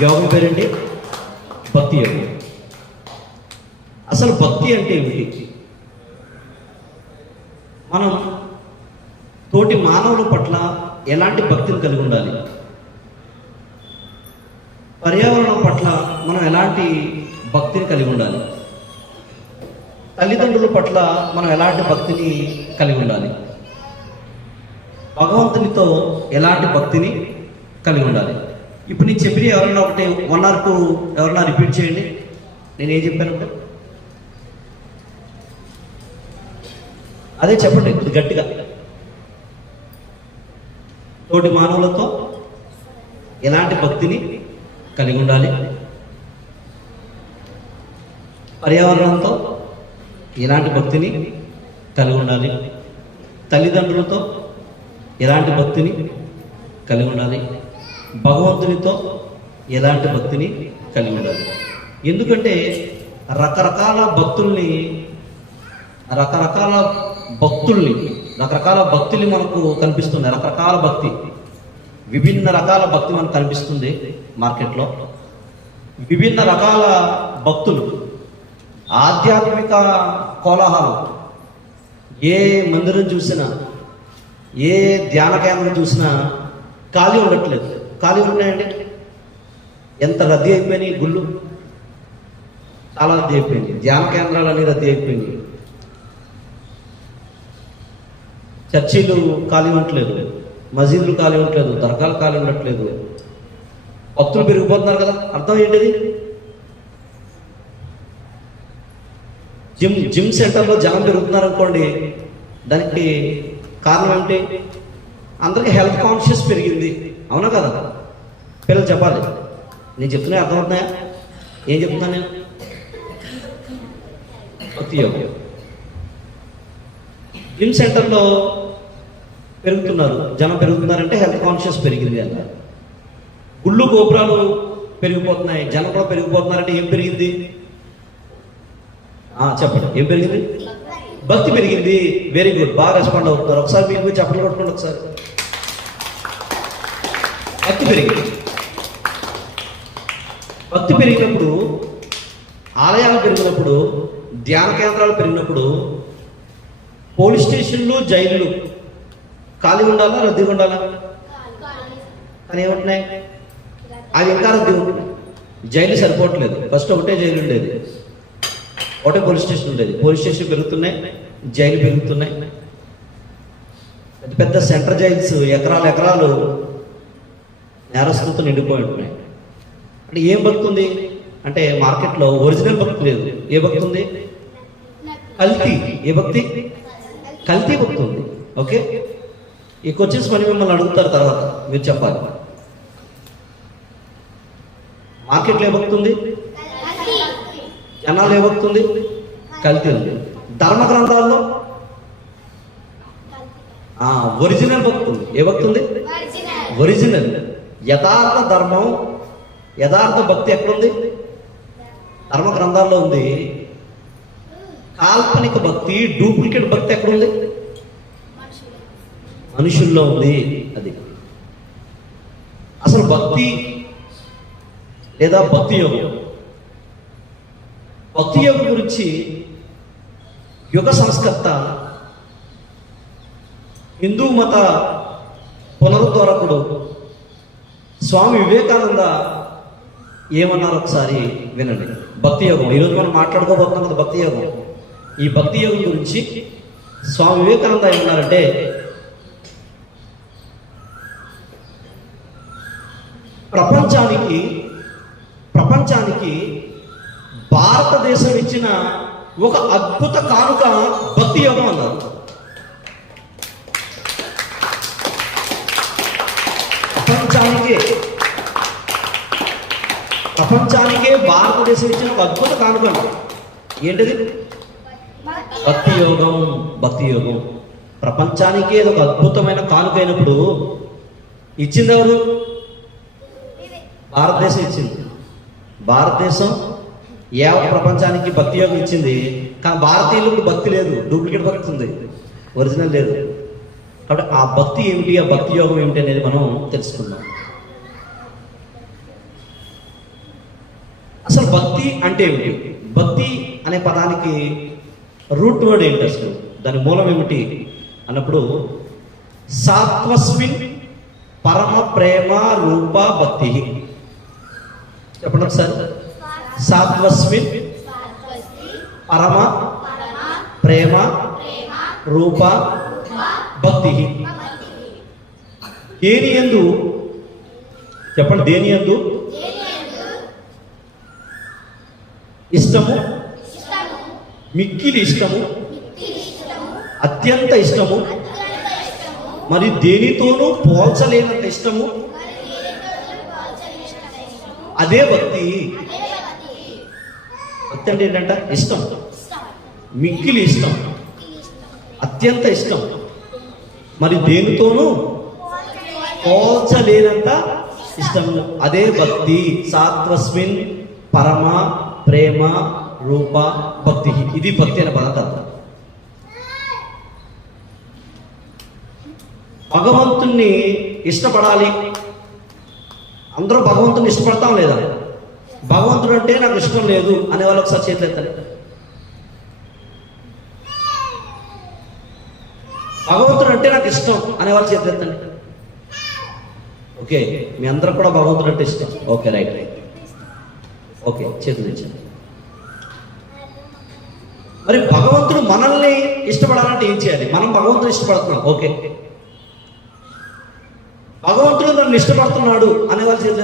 యోగం పేరేంటి భక్తి యోగం. అసలు భక్తి అంటే ఏమిటి? మనం తోటి మానవుల పట్ల ఎలాంటి భక్తిని కలిగి ఉండాలి? పర్యావరణం పట్ల మనం ఎలాంటి భక్తిని కలిగి ఉండాలి? తల్లిదండ్రుల పట్ల మనం ఎలాంటి భక్తిని కలిగి ఉండాలి? భగవంతునితో ఎలాంటి భక్తిని కలిగి ఉండాలి? ఇప్పుడు నేను చెప్పిన ఎవరన్నా ఒకటి వన్ ఆర్ టూ ఎవరన్నా రిపీట్ చేయండి. నేను ఏం చెప్పానంటే అదే చెప్పండి ఇది గట్టిగా. తోటి మానవులతో ఎలాంటి భక్తిని కలిగి ఉండాలి? పర్యావరణంతో ఎలాంటి భక్తిని కలిగి ఉండాలి? తల్లిదండ్రులతో ఎలాంటి భక్తిని కలిగి ఉండాలి? భగవంతునితో ఎలాంటి భక్తిని కలిగి ఉండాలి ఎందుకంటే రకరకాల భక్తుల్ని రకరకాల భక్తుల్ని రకరకాల భక్తులు మనకు కనిపిస్తుంది రకరకాల భక్తి విభిన్న రకాల భక్తి మనకు కనిపిస్తుంది మార్కెట్లో. విభిన్న రకాల భక్తులు ఆధ్యాత్మిక కోలాహలం ఏ మందిరం చూసినా ఏ ధ్యాన కేంద్రం చూసినా ఖాళీ ఉండట్లేదు. ఖాళీ ఉన్నాయండి? ఎంత రద్దీ అయిపోయినాయి గుళ్ళు? చాలా రద్దీ అయిపోయింది ధ్యాన కేంద్రాలన్నీ రద్దీ అయిపోయినాయి. చర్చీలు ఖాళీ ఉండట్లేదు. మసీదులు ఖాళీ ఉండట్లేదు. దర్గాలు ఖాళీ ఉండట్లేదు. భక్తులు పెరిగిపోతున్నారు కదా? అర్థం ఏంటిది? జిమ్ జిమ్ సెంటర్లో జనం పెరుగుతున్నారు అనుకోండి దానికి కారణం ఏంటి అందరికీ హెల్త్ కాన్షియస్ పెరిగింది. అవునా కదా? పిల్లలు చెప్పాలి. నేను చెప్తున్నా అర్థమవుతున్నాయా ఏం చెప్తున్నాను నేను? భక్తి యోగం జిమ్ సెంటర్లో పెరుగుతున్నారు. జనం పెరుగుతున్నారంటే హెల్త్ కాన్షియస్ పెరిగింది అంట. గుళ్ళు గోపురాలు పెరిగిపోతున్నాయి. జనం కూడా పెరిగిపోతున్నారంటే ఏం పెరిగింది? చెప్పండి. ఏం పెరిగింది? భక్తి పెరిగింది. వెరీ గుడ్ బాగా రెస్పాండ్ అవుతున్నారు. ఒకసారి మీకు చెప్పలు కొట్టుకోండి ఒకసారి. భక్తి పెరిగింది. భక్తి పెరిగినప్పుడు ఆలయాలు పెరిగినప్పుడు ధ్యాన కేంద్రాలు పెరిగినప్పుడు పోలీస్ స్టేషన్లు జైళ్ళు ఖాళీ ఉండాలా రద్దీగా ఉండాలా? కానీ ఏమంటున్నాయి? అవి ఇంకా రద్దీ ఉంటున్నాయి. జైలు సరిపోవట్లేదు. ఫస్ట్ ఒకటే జైలు ఉండేది. ఒకటే పోలీస్ స్టేషన్ ఉండేది. పోలీస్ స్టేషన్ పెరుగుతున్నాయి జైలు పెరుగుతున్నాయి. పెద్ద పెద్ద సెంటర్ జైల్స్ ఎకరాలు ఎకరాలు నేరస్తులతో నిండిపోయి ఉంటున్నాయి. అంటే ఏం బతుకుంది అంటే మార్కెట్లో ఒరిజినల్ భక్తి లేదు. ఏ భక్తి ఉంది? కల్తీ. ఏ భక్తి? కల్తీ భక్తి ఉంది. ఓకే? ఈ క్వశ్చన్స్ మరి మిమ్మల్ని అడుగుతారు తర్వాత. మీరు చెప్పాలి. మార్కెట్లో ఏ భక్తి ఉంది? జనాలు ఏ భక్తి ఉంది? కల్తీ ఉంది. ధర్మ గ్రంథాల్లో? ఒరిజినల్ భక్తి ఉంది. ఏ భక్తి ఉంది? ఒరిజినల్. యథార్థ ధర్మం యథార్థ భక్తి ఎక్కడుంది? ధర్మ గ్రంథాల్లో ఉంది. కాల్పనిక భక్తి డూప్లికేట్ భక్తి ఎక్కడుంది? మనుషుల్లో ఉంది అది. అసలు భక్తి లేదా భక్తి యోగం? భక్తి యోగం గురించి యుగ సంస్కర్త హిందూ మత పునరుద్ధరకుడు స్వామి వివేకానంద ఏమన్నారు ఒకసారి వినండి. భక్తి యోగం. ఈరోజు మనం మాట్లాడుకోబోతున్నాం కదా భక్తి యోగం. ఈ భక్తి యోగం గురించి స్వామి వివేకానంద ఏమన్నారంటే ప్రపంచానికి ప్రపంచానికి భారతదేశం ఇచ్చిన ఒక అద్భుత కానుక భక్తి యోగం అన్నారు. ప్రపంచానికి ప్రపంచానికే భారతదేశం ఇచ్చిన ఒక అద్భుత కానుక ఏంటిది? భక్తి యోగం భక్తి యోగం. ప్రపంచానికే ఇది ఒక అద్భుతమైన కానుక అయినప్పుడు ఇచ్చింది ఎవరు? భారతదేశం ఇచ్చింది. భారతదేశం ఏ ప్రపంచానికి భక్తి యోగం ఇచ్చింది? కానీ భారతీయులకు భక్తి లేదు. డూప్లికేట్ భక్తి ఉంది. ఒరిజినల్ లేదు. కాబట్టి ఆ భక్తి ఏమిటి? ఆ భక్తి యోగం ఏమిటి అనేది మనం తెలుసుకుందాం. అసలు భక్తి అంటే ఏమిటి? భక్తి అనే పదానికి రూట్ వర్డ్ ఏంటి అసలు? దాని మూలం ఏమిటి? అన్నప్పుడు సాత్వస్మిన్ పరమ ప్రేమ రూప భక్తి. చెప్పండి ఒకసారి. సాత్వస్మిన్ పరమ ప్రేమ రూప భక్తి. దేని ఎందు చెప్పండి దేని ఎందు ఇష్టము? మిక్కిలి ఇష్టము? అత్యంత ఇష్టము? మరి దేనితోనూ పోల్చలేనంత ఇష్టము? అదే భక్తి. భక్తి. అంటే ఏంటంట? ఇష్టం. మిక్కిలి ఇష్టం. అత్యంత ఇష్టం. మరి దేనితోనూ పోల్చలేనంత ఇష్టము. అదే భక్తి. సాత్వస్మిన్ పరమ ప్రేమ రూప భక్తి. ఇది భక్తి అనే పదార్థం భగవంతుణ్ణి ఇష్టపడాలి. అందరూ భగవంతుని ఇష్టపడతాం లేదా? భగవంతుడు అంటే నాకు ఇష్టం లేదు అనే వాళ్ళు ఒకసారి చేతులు భగవంతుడు అంటే నాకు ఇష్టం అనే వాళ్ళు చేతులు ఎత్తండి ఓకే మీ అందరూ కూడా భగవంతుడు అంటే ఇష్టం. Okay right right. ఓకే చేతులు మరి భగవంతుడు మనల్ని ఇష్టపడాలంటే ఏం చేయాలి? మనం భగవంతుడు ఇష్టపడుతున్నాం. ఓకే. భగవంతుడు నన్ను ఇష్టపడుతున్నాడు అనే వాళ్ళు చేతులు